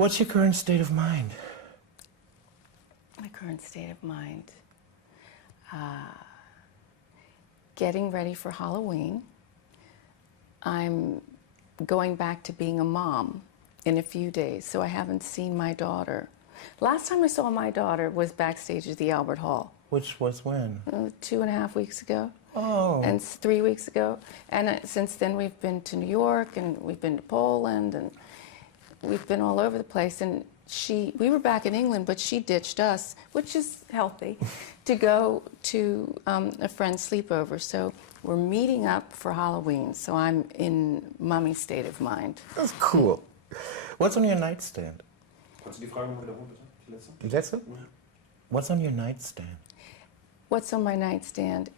What's your current state of mind? My current state of mind. Getting ready for Halloween. I'm going back to being a mom in a few days, so I haven't seen my daughter. Last time I saw my daughter was backstage at the Albert Hall. Which was when? 2.5 weeks ago. Oh. And 3 weeks ago. And since then we've been to New York, and we've been to Poland, and we've been all over the place. And we were back in England, but she ditched us, which is healthy, to go to a friend's sleepover. So we're meeting up for Halloween. So I'm in mommy state of mind. That's cool. What's on your nightstand? Kannst du die Frage mal wiederholen, bitte? Die letzte? Die letzte? Ja. What's on your nightstand? What's on my nightstand?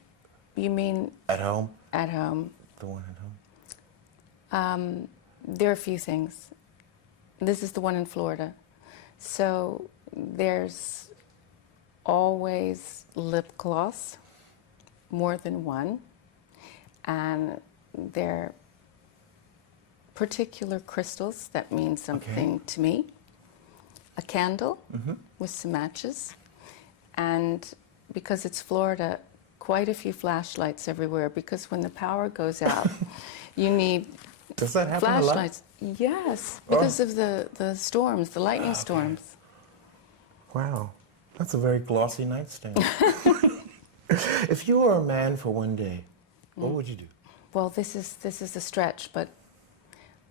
You mean At home? at home? The one at home? There are a few things. This is the one in Florida. So there's always lip gloss, more than one, and they're particular crystals that mean something to me. A candle with some matches, and because it's Florida, quite a few flashlights everywhere, because when the power goes out, you need Does that happen a lot? flashlights. Yes, because of the storms, the lightning storms. Wow, that's a very glossy nightstand. If you were a man for one day, what would you do? Well, this is a stretch, but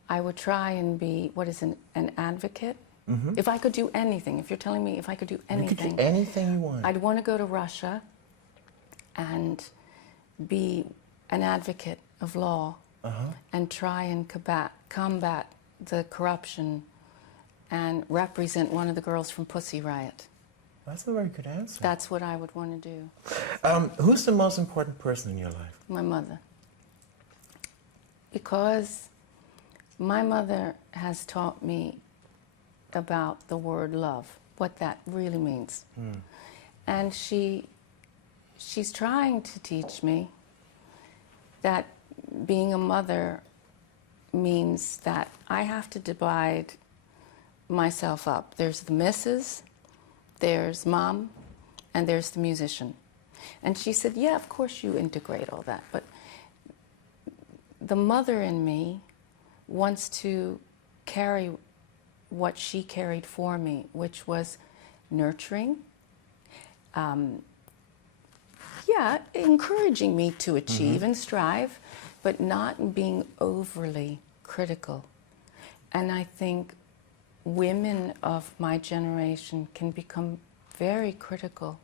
I would try and be, what is an advocate? If I could do anything, if you're telling me if I could do You anything, could do anything you want. I'd want to go to Russia and be an advocate of law and try and combat the corruption and represent one of the girls from Pussy Riot. That's a very good answer. That's what I would want to do. Who's the most important person in your life? My mother. Because my mother has taught me about the word love, what that really means. And she's trying to teach me that being a mother means that I have to divide myself up. There's the missus, there's mom, and there's the musician. And she said, yeah, of course you integrate all that, but the mother in me wants to carry what she carried for me, which was nurturing, encouraging me to achieve and strive, but not being overly critical. And I think women of my generation can become very critical,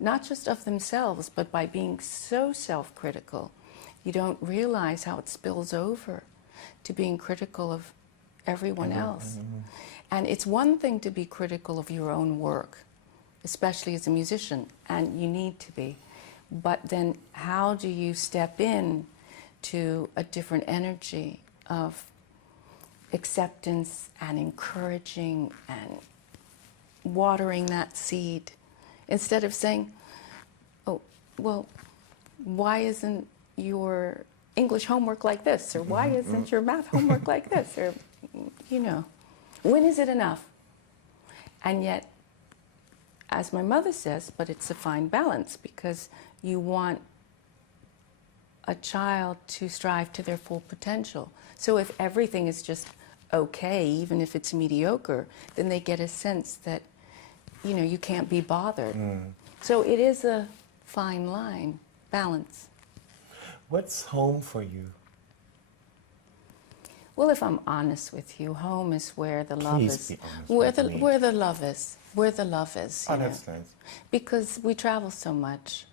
not just of themselves, but by being so self-critical, you don't realize how it spills over to being critical of everyone else. And it's one thing to be critical of your own work, especially as a musician, and you need to be. But then how do you step in to a different energy of acceptance and encouraging and watering that seed, instead of saying, oh, well, why isn't your English homework like this? Or why isn't your math homework like this? Or, you know, when is it enough? And yet, as my mother says, but it's a fine balance, because you want a child to strive to their full potential. So if everything is just okay, even if it's mediocre, then they get a sense that, you know, you can't be bothered. So it is a fine line, balance. What's home for you? Well, if I'm honest with you, home is where the love Please is. be honest Where with the me. where the love is. Where the love is. Oh, you know. that's nice. Because we travel so much.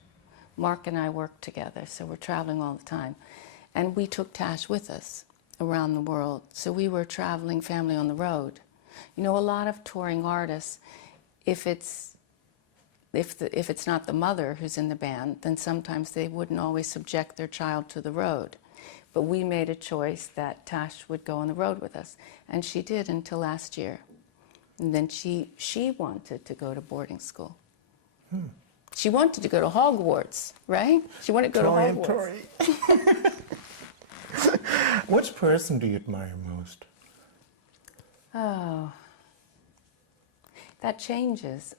Mark and I work together, so we're traveling all the time. And we took Tash with us around the world. So we were traveling family on the road. You know, a lot of touring artists, if it's not the mother who's in the band, then sometimes they wouldn't always subject their child to the road. But we made a choice that Tash would go on the road with us. And she did until last year. And then she wanted to go to boarding school. She wanted to go to Hogwarts, right? She wanted to go Tori to and Hogwarts. Tori. Which person do you admire most? Oh, That changes.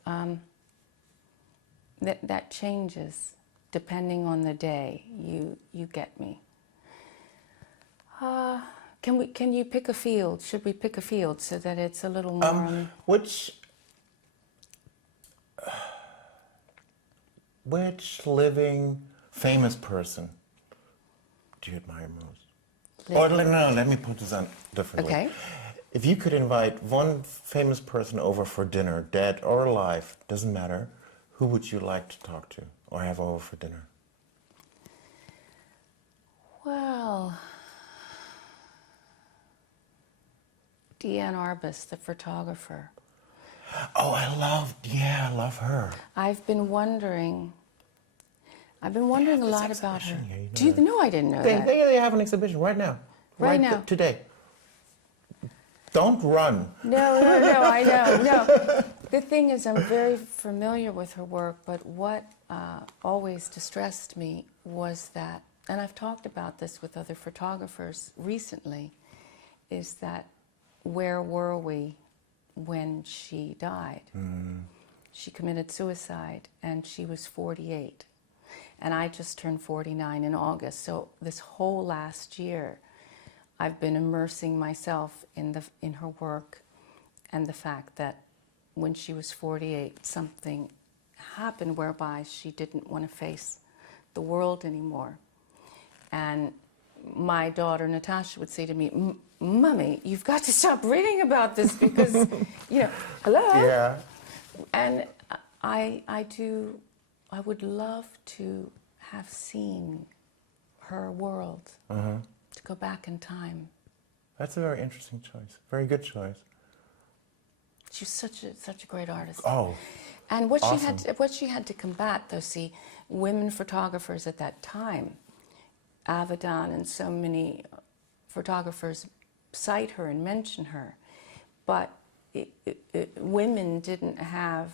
That changes depending on the day. You get me. Can you pick a field? Should we pick a field so that it's a little more? Which living famous person do you admire most? Living. Or no, let me put this on differently. Okay. If you could invite one famous person over for dinner, dead or alive, doesn't matter, who would you like to talk to or have over for dinner? Well, Deanne Arbus, the photographer. Oh, I love her. I've been wondering a lot about her. Here, you know Do you that. know? I didn't know that. They have an exhibition right now. Right now. Today. Don't run. No, I know, no. The thing is, I'm very familiar with her work, but what always distressed me was that, and I've talked about this with other photographers recently, is that where were we when she died? She committed suicide, and she was 48. And I just turned 49 in August, so this whole last year, I've been immersing myself in her work, and the fact that when she was 48, something happened whereby she didn't want to face the world anymore. And my daughter Natasha would say to me, "Mummy, you've got to stop reading about this because, hello." Yeah. And I would love to have seen her world, to go back in time. That's a very interesting choice. Very good choice. She's such a great artist. Oh, And what awesome. she had to combat, though, see, women photographers at that time, Avedon and so many photographers cite her and mention her, but women didn't have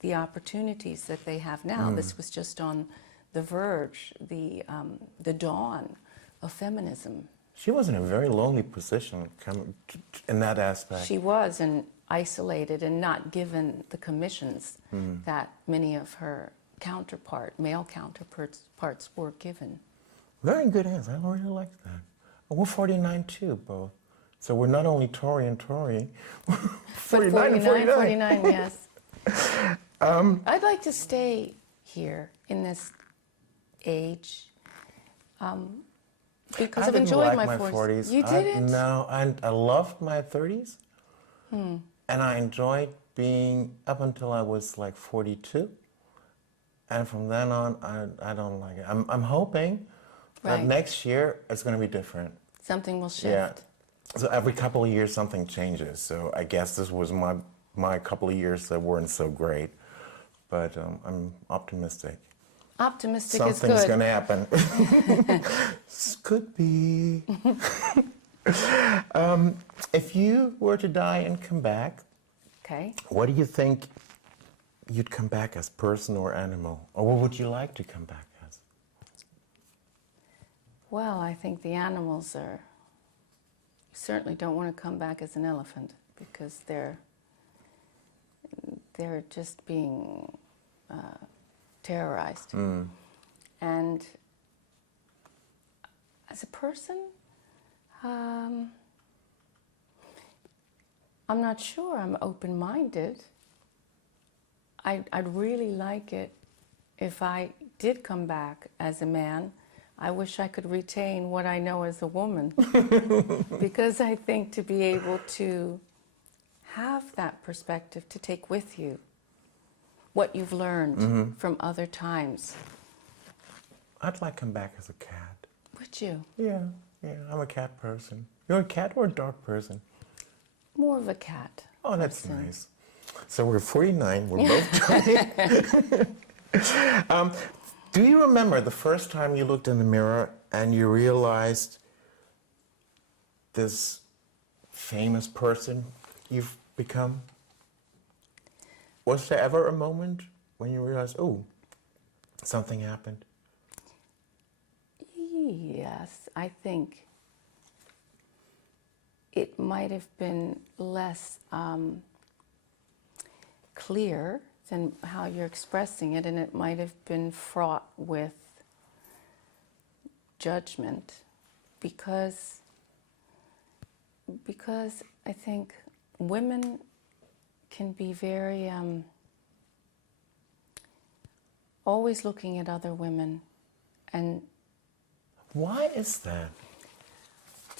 the opportunities that they have now. This was just on the verge, the dawn of feminism. She was in a very lonely position in that aspect. She was, and isolated and not given the commissions that many of her male counterparts were given. Very good answer. I really like that. We're 49 too, both. So we're not only Tori and Tori. 49 and 49, yes. I'd like to stay here in this age because I've enjoyed my 40s. You didn't? No, I loved my 30s. And I enjoyed being up until I was like 42. And from then on, I don't like it. I'm hoping that next year it's going to be different. Something will shift. Yeah. So every couple of years something changes. So I guess this was my couple of years that weren't so great. But I'm optimistic. Optimistic is good. Something's going to happen. Could be. If you were to die and come back, Okay. what do you think you'd come back as, person or animal? Or what would you like to come back as? Well, I think the animals are... You certainly don't want to come back as an elephant because they're just being terrorized. And as a person, I'm not sure. I'm open-minded. I'd really like it if I did come back as a man. I wish I could retain what I know as a woman because I think to be able to have that perspective to take with you what you've learned from other times. I'd like to come back as a cat. Would you? Yeah, I'm a cat person. You're a cat or a dog person? More of a cat. Oh, that's person. nice. So we're 49, we're both 20. Do you remember the first time you looked in the mirror and you realized this famous person you've become? Was there ever a moment when you realized, oh, something happened? Yes, I think it might have been less clear than how you're expressing it, and it might have been fraught with judgment because I think women can be very always looking at other women. And why is that?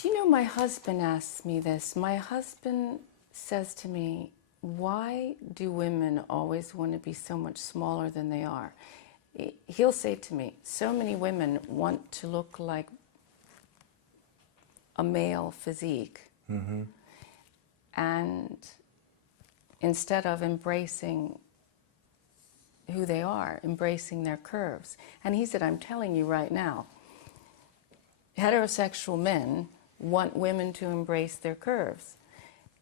do you know, my husband asks me this. My husband says to me, why do women always want to be so much smaller than they are? He'll say to me, so many women want to look like a male physique. Mm-hmm. And instead of embracing who they are, embracing their curves. And he said, I'm telling you right now, heterosexual men want women to embrace their curves.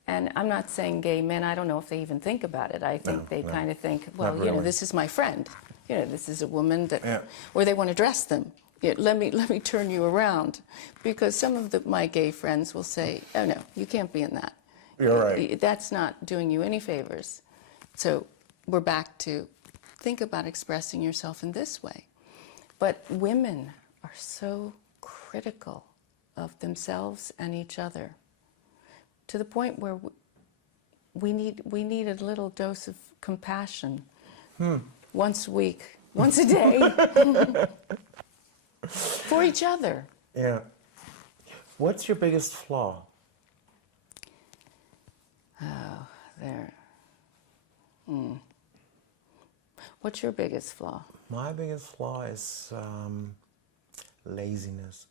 And I'm not saying gay men, I don't know if they even think about it. I think they kind of think, well, Not you know, really. this is my friend. You know, this is a woman that, Yeah. or they want to dress them. Yeah, let me turn you around. Because some of my gay friends will say, oh no, you can't be in that. You're right. That's not doing you any favors. So we're back to think about expressing yourself in this way. But women are so critical of themselves and each other, to the point where we need a little dose of compassion once a week, once a day, for each other. Yeah. What's your biggest flaw? Oh, there. What's your biggest flaw? My biggest flaw is laziness.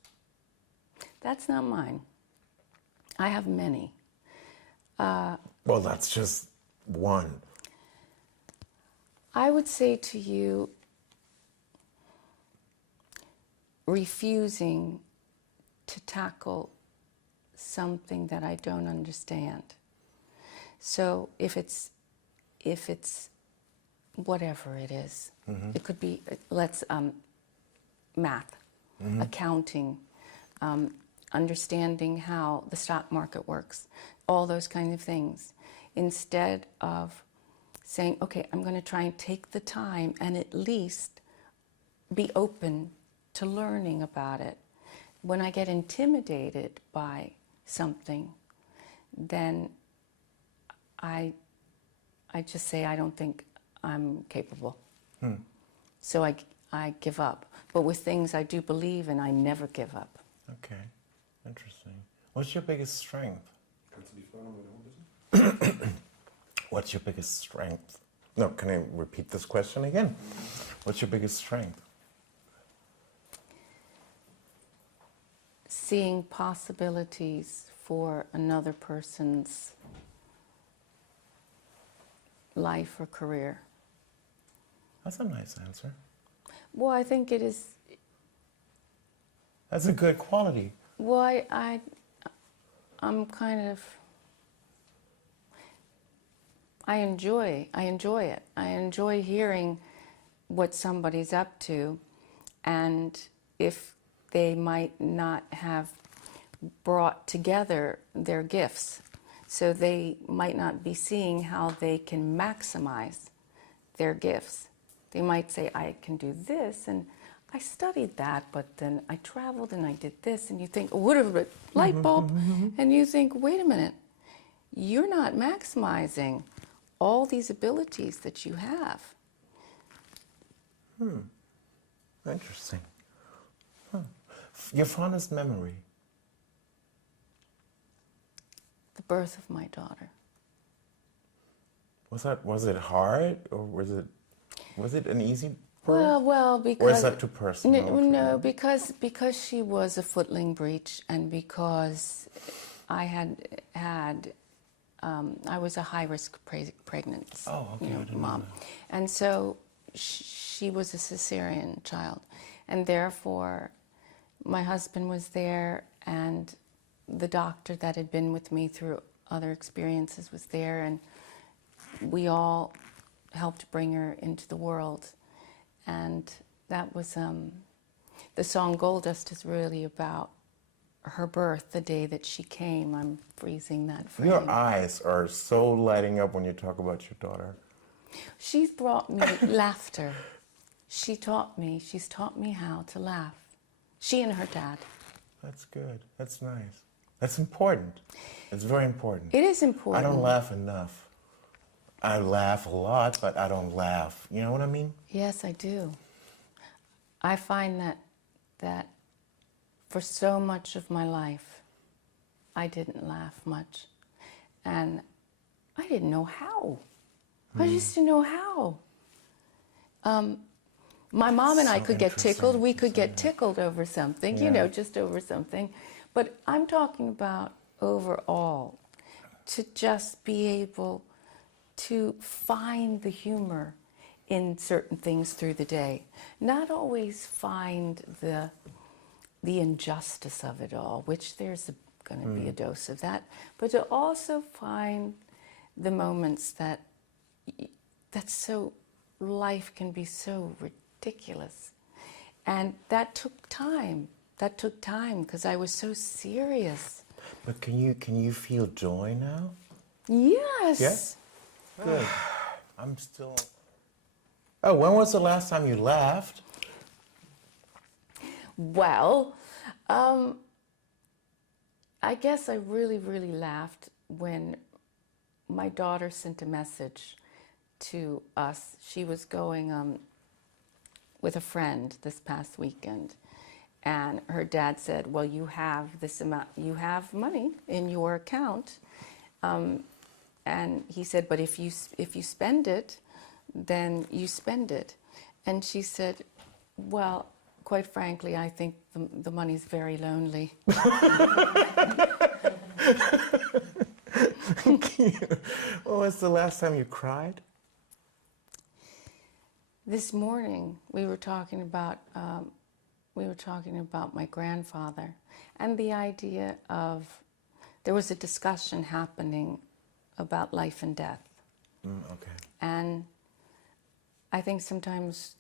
That's not mine. I have many. Well, that's just one. I would say to you, refusing to tackle something that I don't understand. So if it's whatever it is, it could be math, accounting, understanding how the stock market works, all those kinds of things, instead of saying, okay, I'm going to try and take the time and at least be open to learning about it. When I get intimidated by something, then I just say, I don't think I'm capable. So I give up. But with things I do believe in, I never give up. Okay, interesting. What's your biggest strength? Kannst du die Frage nochmal wiederholen, bitte? What's your biggest strength? No, can I repeat this question again? What's your biggest strength? Seeing possibilities for another person's life or career. That's a nice answer. Well, I think it is. That's a good quality. Well, I'm kind of. I enjoy it. I enjoy hearing what somebody's up to, and if they might not have brought together their gifts, so they might not be seeing how they can maximize their gifts. They might say, I can do this, and I studied that, but then I traveled and I did this, and you think, what a light bulb, and you think, wait a minute, you're not maximizing all these abilities that you have. Interesting. Your fondest memory? The birth of my daughter. Was it hard, or was it an easy birth? Well, because Or is that too personal? No, because she was a footling breech, and because I I was a high risk pregnant, Oh, okay, I didn't know mom, and so she was a cesarean child, and therefore my husband was there, and the doctor that had been with me through other experiences was there, and we all helped bring her into the world. And that was, the song Gold Dust is really about her birth, the day that she came. I'm freezing that frame. Your eyes are so lighting up when you talk about your daughter. She's brought me laughter. She's taught me how to laugh. She and her dad. That's good. That's nice. That's important. It's very important. It is important. I don't laugh enough. I laugh a lot, but I don't laugh. You know what I mean? Yes, I do. I find that for so much of my life, I didn't laugh much. And I didn't know how. I just didn't know how. My mom and I could get tickled. We could get tickled over something, you know, just over something. But I'm talking about overall, to just be able to find the humor in certain things through the day. Not always find the injustice of it all, which there's going to be a dose of that, but to also find the moments that so life can be so ridiculous. And that took time. That took time because I was so serious. But can you feel joy now? Yes. Yes? Good. I'm still... Oh, when was the last time you laughed? Well, I guess I really, really laughed when my daughter sent a message to us. She was going with a friend this past weekend, and her dad said, well, you have this amount, you have money in your account, and he said, but if you spend it, then you spend it. And she said, well, quite frankly, I think the money's very lonely. When was the last time you cried? This morning we were talking about my grandfather, and the idea of there was a discussion happening about life and death. Okay. And I think sometimes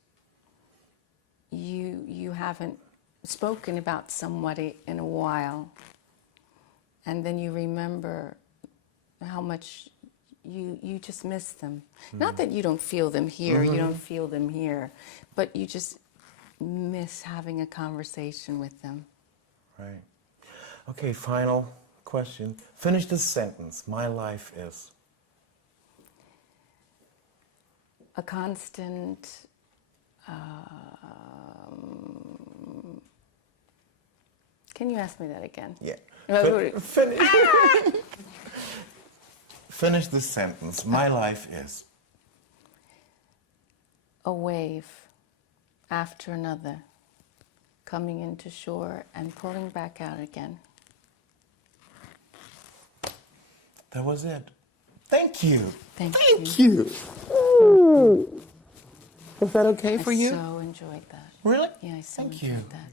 you haven't spoken about somebody in a while, and then you remember how much you just miss them. Not that you don't feel them here, you don't feel them here, but you just miss having a conversation with them. Right. Okay, final question. Finish this sentence. My life is... A constant can you ask me that again? Yeah. No, Finish. Finish this sentence. My life is... a wave after another, coming into shore and pulling back out again. That was it. Thank you. Thank you. Is that okay for you? I so enjoyed that. Really? Yeah, I so Thank enjoyed you. that.